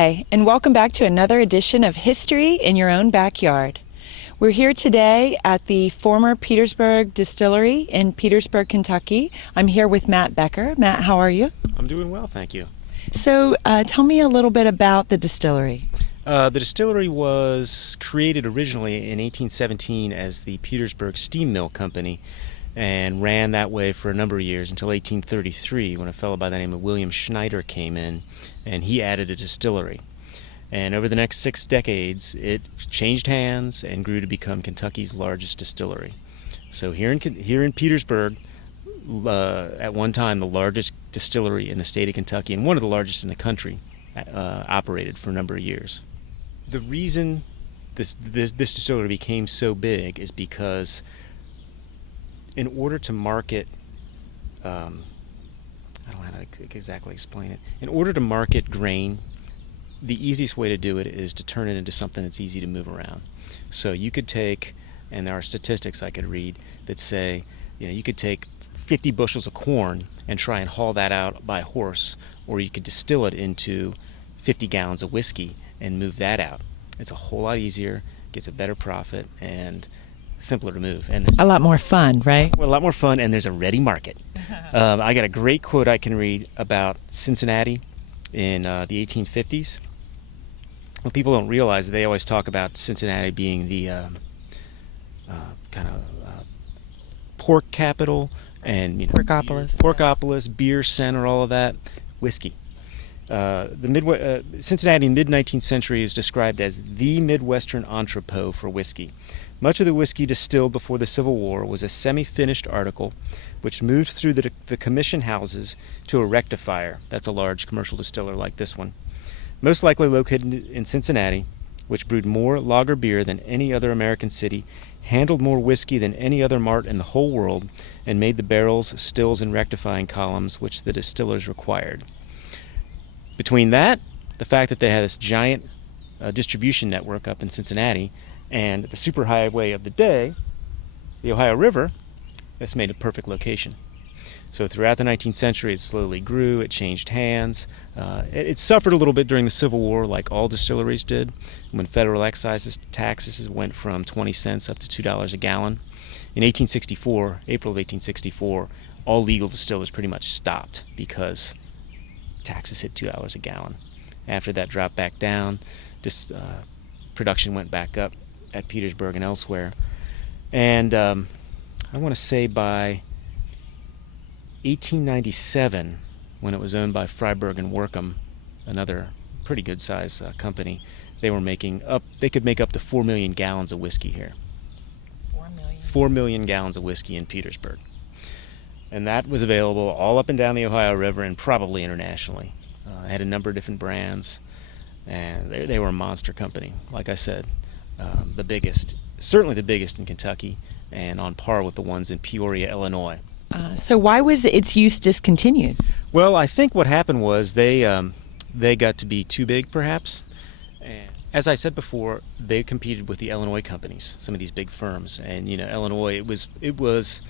Hi, and welcome back to another edition of History in Your Own Backyard. We're here today at the former Petersburg Distillery in Petersburg, Kentucky. I'm here with Matt Becker. Matt, how are you? I'm doing well, thank you. So tell me a little bit about the distillery. The distillery was created originally in 1817 as the Petersburg Steam Mill Company and ran that way for a number of years until 1833 when a fellow by the name of William Schneider came in and he added a distillery. And over the next 6 decades, it changed hands and grew to become Kentucky's largest distillery. So here in Petersburg, at one time the largest distillery in the state of Kentucky and one of the largest in the country, operated for a number of years. The reason this distillery became so big is because in order to market, I don't know how to exactly explain it. In order to market grain, the easiest way to do it is to turn it into something that's easy to move around. So you could take, and there are statistics I could read that say, you could take 50 bushels of corn and try and haul that out by horse, or you could distill it into 50 gallons of whiskey and move that out. It's a whole lot easier, gets a better profit, and simpler to move. And a lot more fun, right? Well, a lot more fun, and there's a ready market. I got a great quote I can read about Cincinnati in the 1850s. What people don't realize, they always talk about Cincinnati being the kind of pork capital and Porkopolis, beer center, all of that, whiskey. Cincinnati in the mid-19th century is described as the Midwestern entrepot for whiskey. Much of the whiskey distilled before the Civil War was a semi-finished article which moved through the commission houses to a rectifier. That's a large commercial distiller like this one. Most likely located in Cincinnati, which brewed more lager beer than any other American city, handled more whiskey than any other mart in the whole world, and made the barrels, stills, and rectifying columns which the distillers required. Between that, the fact that they had this giant distribution network up in Cincinnati, and the superhighway of the day, the Ohio River, this made a perfect location. So throughout the 19th century, it slowly grew, it changed hands. It suffered a little bit during the Civil War, like all distilleries did, when federal excise taxes went from 20 cents up to $2 a gallon. In April of 1864, all legal distillers pretty much stopped because taxes hit $2 a gallon. After that dropped back down, production went back up at Petersburg and elsewhere. And I want to say by 1897, when it was owned by Freiberg and Workham, another pretty good size company, they could make up to 4 million gallons of whiskey here. 4 million gallons of whiskey in Petersburg. And that was available all up and down the Ohio River and probably internationally. It had a number of different brands, and they were a monster company. Like I said, the biggest, certainly the biggest in Kentucky, and on par with the ones in Peoria, Illinois. So why was its use discontinued? Well, I think what happened was they got to be too big, perhaps. And as I said before, they competed with the Illinois companies, some of these big firms. And Illinois, it was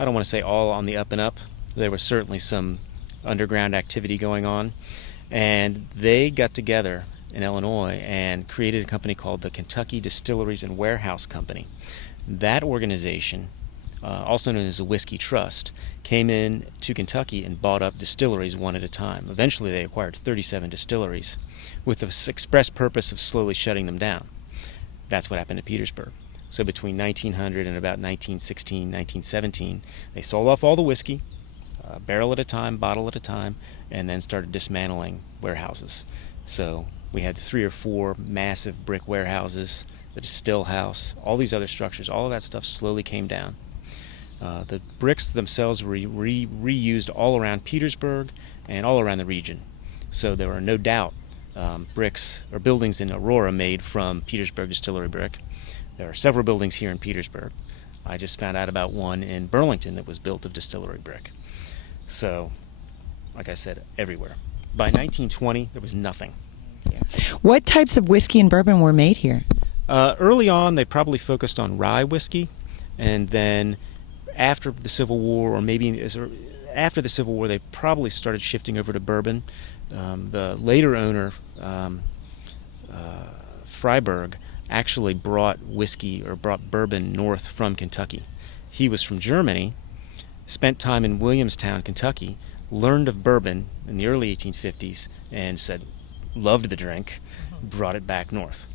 I don't want to say all on the up and up. There was certainly some underground activity going on, and they got together in Illinois and created a company called the Kentucky Distilleries and Warehouse Company. That organization, also known as the Whiskey Trust, came in to Kentucky and bought up distilleries one at a time. Eventually they acquired 37 distilleries with the express purpose of slowly shutting them down. That's what happened to Petersburg. So between 1900 and about 1916, 1917, they sold off all the whiskey, barrel at a time, bottle at a time, and then started dismantling warehouses. So we had 3 or 4 massive brick warehouses, the distill house, all these other structures, all of that stuff slowly came down. The bricks themselves were reused all around Petersburg and all around the region. So there are no doubt bricks or buildings in Aurora made from Petersburg Distillery brick. There are several buildings here in Petersburg. I just found out about one in Burlington that was built of distillery brick. So, like I said, everywhere. By 1920, there was nothing. Yeah. What types of whiskey and bourbon were made here? Early on, they probably focused on rye whiskey, and then after the Civil War, or maybe after the Civil War, they probably started shifting over to bourbon. The later owner, Freiberg actually brought whiskey or brought bourbon north from Kentucky. He was from Germany, spent time in Williamstown, Kentucky, learned of bourbon in the early 1850s, and said, loved the drink, brought it back north.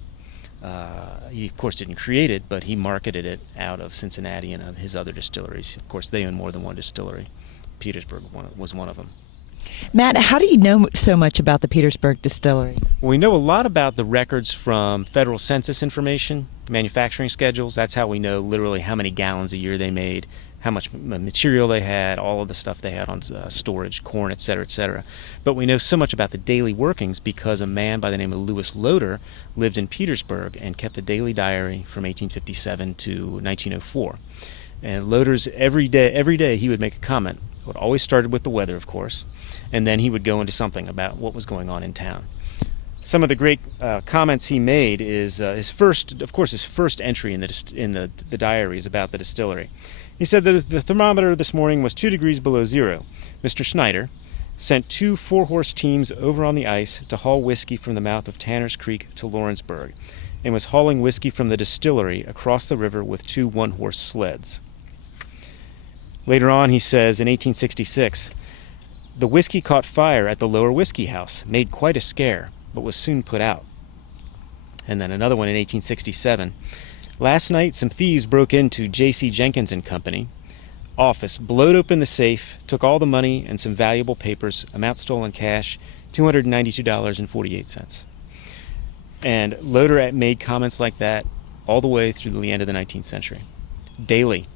He, of course, didn't create it, but he marketed it out of Cincinnati and his other distilleries. Of course, they own more than one distillery. Petersburg was one of them. Matt, how do you know so much about the Petersburg Distillery? Well, we know a lot about the records from federal census information, manufacturing schedules. That's how we know literally how many gallons a year they made, how much material they had, all of the stuff they had on storage, corn, et cetera, But we know so much about the daily workings because a man by the name of Louis Loder lived in Petersburg and kept a daily diary from 1857 to 1904. And Loder's every day he would make a comment. It would always started with the weather, of course, and then he would go into something about what was going on in town. Some of the great comments he made is his first entry in the diary is about the distillery. He said that the thermometer this morning was 2 degrees below zero. Mr. Schneider sent 2 4-horse teams over on the ice to haul whiskey from the mouth of Tanner's Creek to Lawrenceburg, and was hauling whiskey from the distillery across the river with 2 1-horse sleds. Later on, he says, in 1866, the whiskey caught fire at the Lower Whiskey House, made quite a scare, but was soon put out. And then another one in 1867. Last night, some thieves broke into J.C. Jenkins and Company office, blowed open the safe, took all the money and some valuable papers, amount stolen cash, $292.48. And Loder made comments like that all the way through the end of the 19th century, daily.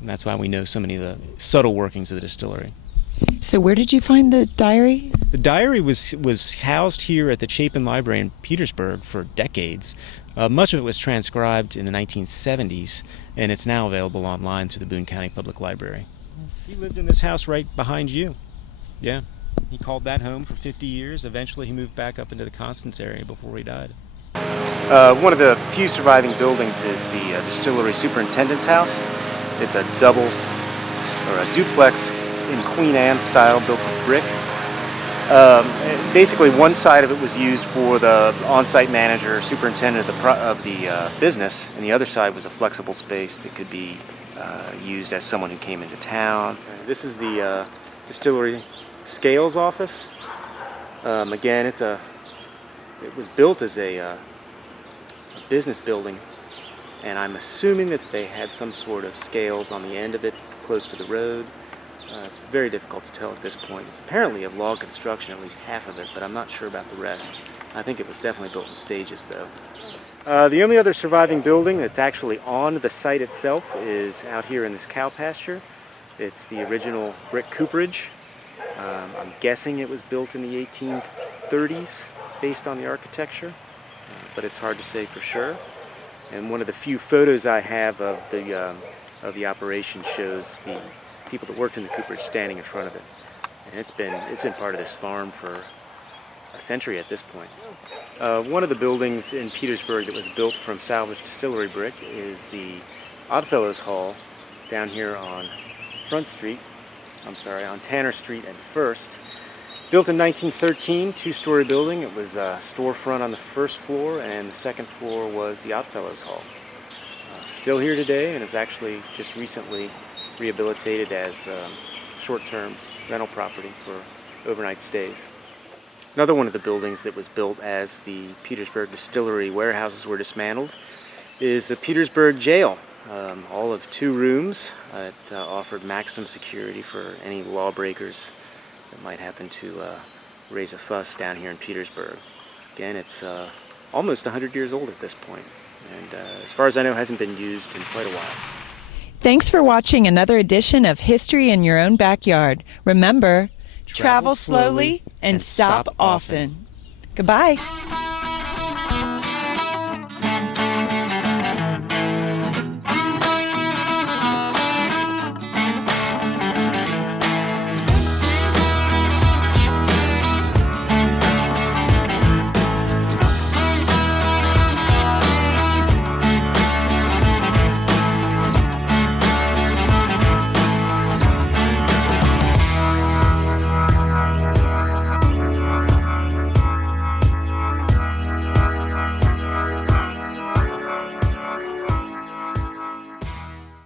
And that's why we know so many of the subtle workings of the distillery. So where did you find the diary? The diary was housed here at the Chapin Library in Petersburg for decades. Much of it was transcribed in the 1970s, and it's now available online through the Boone County Public Library. Yes. He lived in this house right behind you. Yeah. He called that home for 50 years. Eventually he moved back up into the Constance area before he died. One of the few surviving buildings is the Distillery Superintendent's house. It's a duplex in Queen Anne style, built of brick. Basically, one side of it was used for the on-site manager, superintendent of the business, and the other side was a flexible space that could be used as someone who came into town. This is the distillery scales office. Again, it was built as a business building, and I'm assuming that they had some sort of scales on the end of it, close to the road. It's very difficult to tell at this point. It's apparently of log construction, at least half of it, but I'm not sure about the rest. I think it was definitely built in stages, though. The only other surviving building that's actually on the site itself is out here in this cow pasture. It's the original brick cooperage. I'm guessing it was built in the 1830s based on the architecture, but it's hard to say for sure. And one of the few photos I have of the operation shows the people that worked in the cooperage standing in front of it. And it's been part of this farm for a century at this point. One of the buildings in Petersburg that was built from salvaged distillery brick is the Oddfellows Hall down here on Tanner Street and First. Built in 1913, 2-story building. It was a storefront on the first floor, and the second floor was the Oddfellows Hall. Still here today, and it's actually just recently rehabilitated as short-term rental property for overnight stays. Another one of the buildings that was built as the Petersburg Distillery warehouses were dismantled is the Petersburg Jail. All of 2 rooms. It offered maximum security for any lawbreakers that might happen to raise a fuss down here in Petersburg. Again, it's almost 100 years old at this point, and as far as I know, hasn't been used in quite a while. Thanks for watching another edition of History in Your Own Backyard. Remember, travel slowly and stop often. Goodbye.